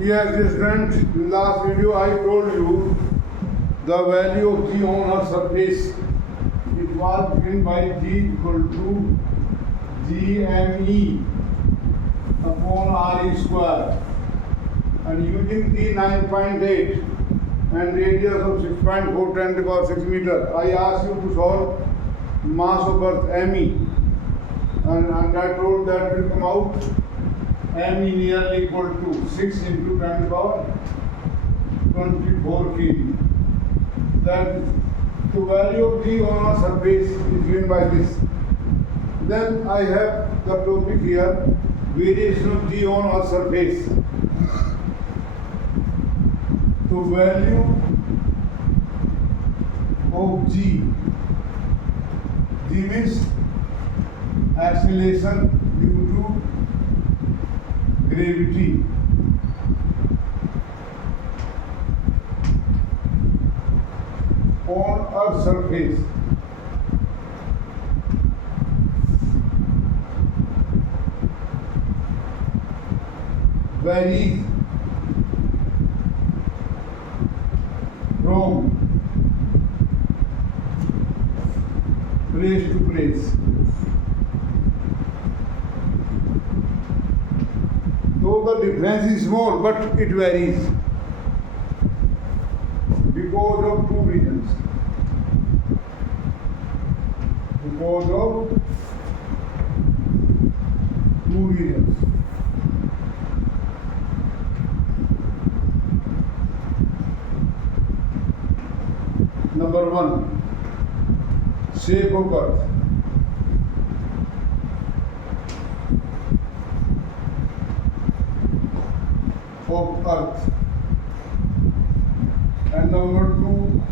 Yes, dear friends, in last video I told you the value of G on a surface. It was given by G equal to GME upon R square. And using G 9.8 and radius of 6.4 10 to the power 6 meter, I asked you to solve mass of Earth ME. And I told that will come out ME nearly equal to 6 into 10 to the power 24 kg. That the value of G on a surface is given by this. Then I have the topic here, variation of G on a surface. The value of G means acceleration due to gravity. On Earth's surface. Varies from place to place. Though the difference is small, but it varies because of two reasons. Because of two reasons. Number one, shape of Earth. Of Earth. And number two,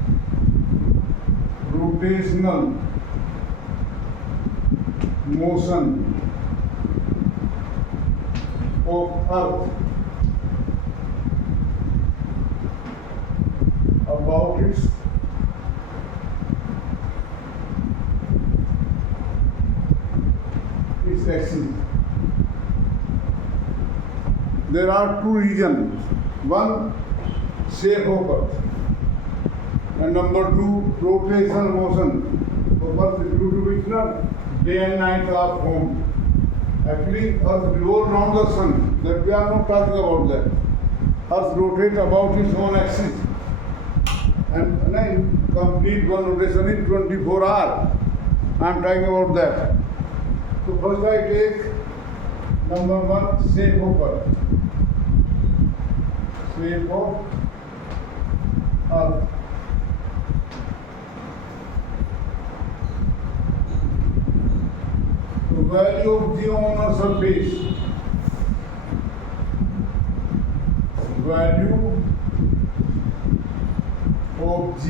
rotational motion of Earth about its axis. There are two regions. One, shape of Earth, and number two, rotational motion of Earth, due to which day and night are formed. Actually, Earth revolves around the sun. That we are not talking about that. Earth rotates about its own axis, and complete one rotation in 24 hours. I am talking about that. So first I take number one, shape of Earth. Shape of Earth. The value of G on a surface. Value of G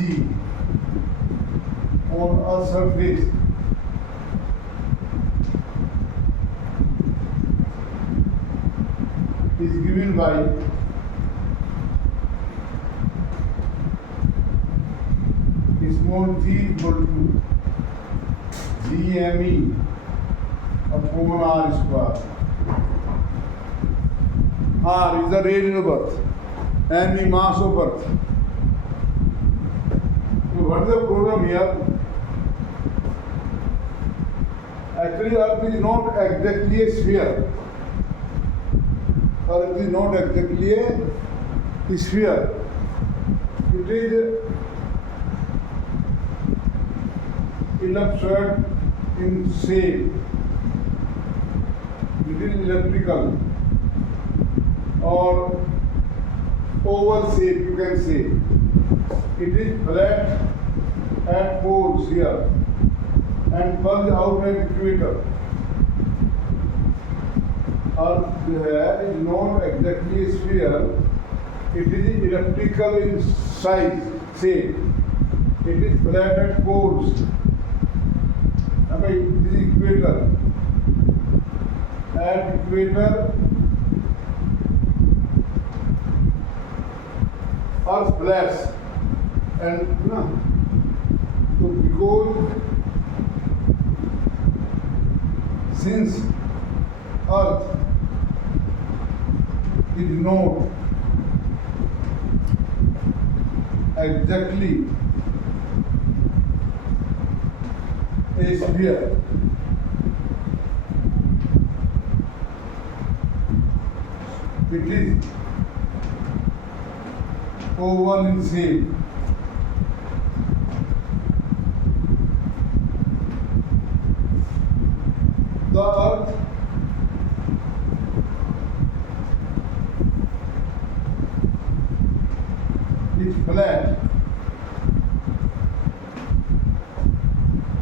on a surface is given by small g equal to GME upon R square. R is the radius of Earth, M is mass of Earth. So what is the problem here? Actually, Earth is not exactly a sphere. Earth is not exactly a sphere. It is ellipsoid in shape. It is elliptical or oval shape, you can say. It is flat at poles here and bulge out at equator. Earth is not exactly a sphere. It is elliptical in size, shape. It is flat at poles. Okay, this is equator. At equator, Earth flat, and so because since Earth is not exactly a sphere. It is oval in shape. The earth is flat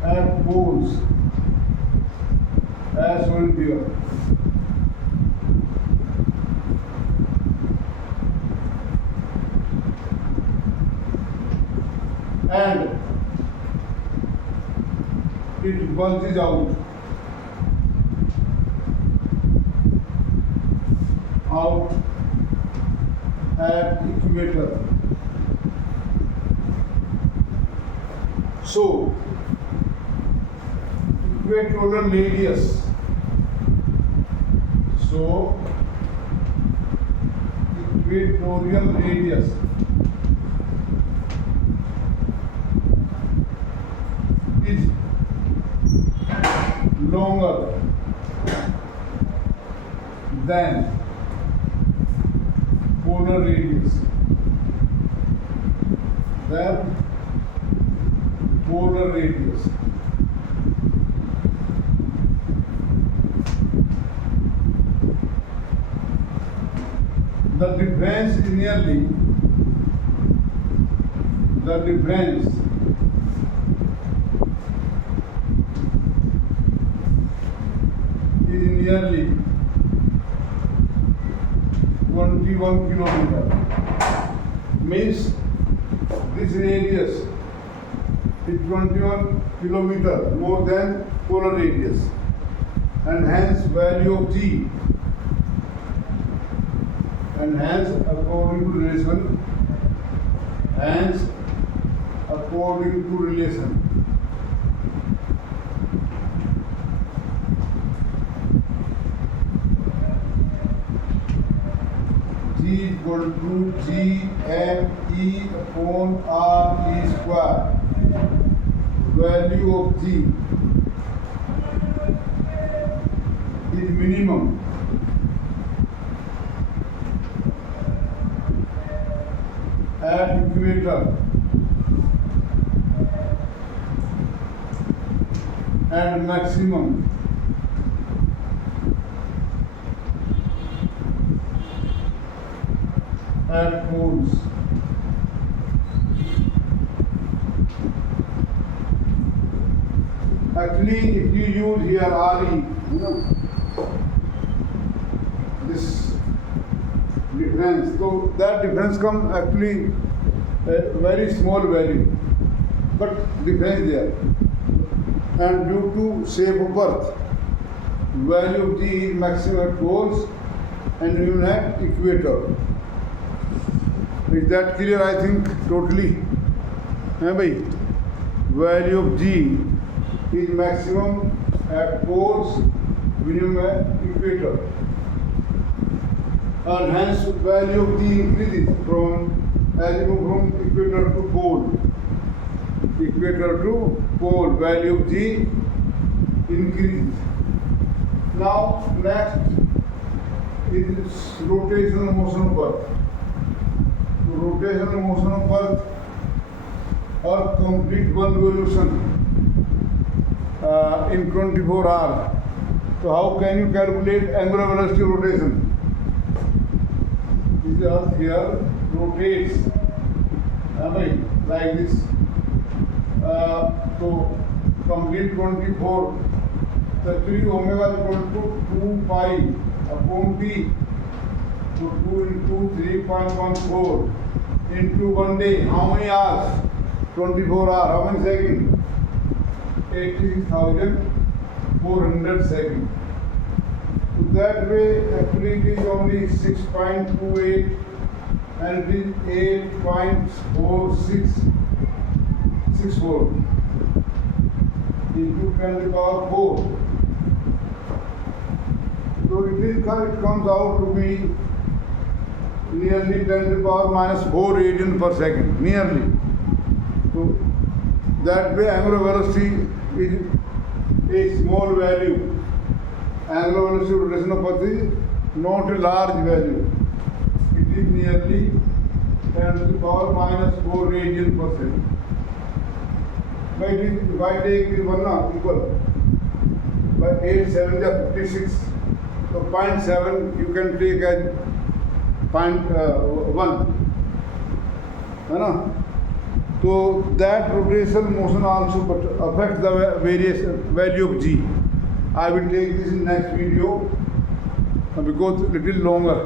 at poles as shown here. And it bulges out at equator. So, equatorial radius. So, equatorial radius is longer than polar radius. Than polar radius. The difference is nearly nearly 21 kilometer. Means this radius is 21 kilometer more than polar radius, and hence value of G, and hence according to relation, G equal to G upon R E square. Value of G is minimum at equator and maximum at poles. Actually, if you use here RE, this difference, so that difference comes actually a very small value, but difference there. And due to shape of earth, value of G is maximum at poles and even at equator. Is that clear? I think totally. Value of G is maximum at poles, minimum at equator, and hence value of G increases as you move from equator to pole. Value of G increases. Now next is rotational motion of earth. Rotational motion of earth or complete one revolution in 24 hours. So how can you calculate angular velocity of rotation? This earth here rotates like this. So complete 24. So 3 omega is equal to 2 pi upon T. So 2 into 3.14 into 1 day. How many hours? 24 hours. How many seconds? 86,400 seconds. So that way actually it is only 6.28 and it is 8.4664 into 10 to the power 4. So it comes out to be nearly 10 to the power minus 4 radian per second, nearly. So that way angular velocity is a small value. Angular velocity of rotation of Earth is not a large value. It is nearly 10 to the power minus 4 radian per second. If I take this one equal by 8, 7 is 56. So 0.7 you can take as 0.1. So that rotational motion also affects the various value of g. I will take this in next video because little longer.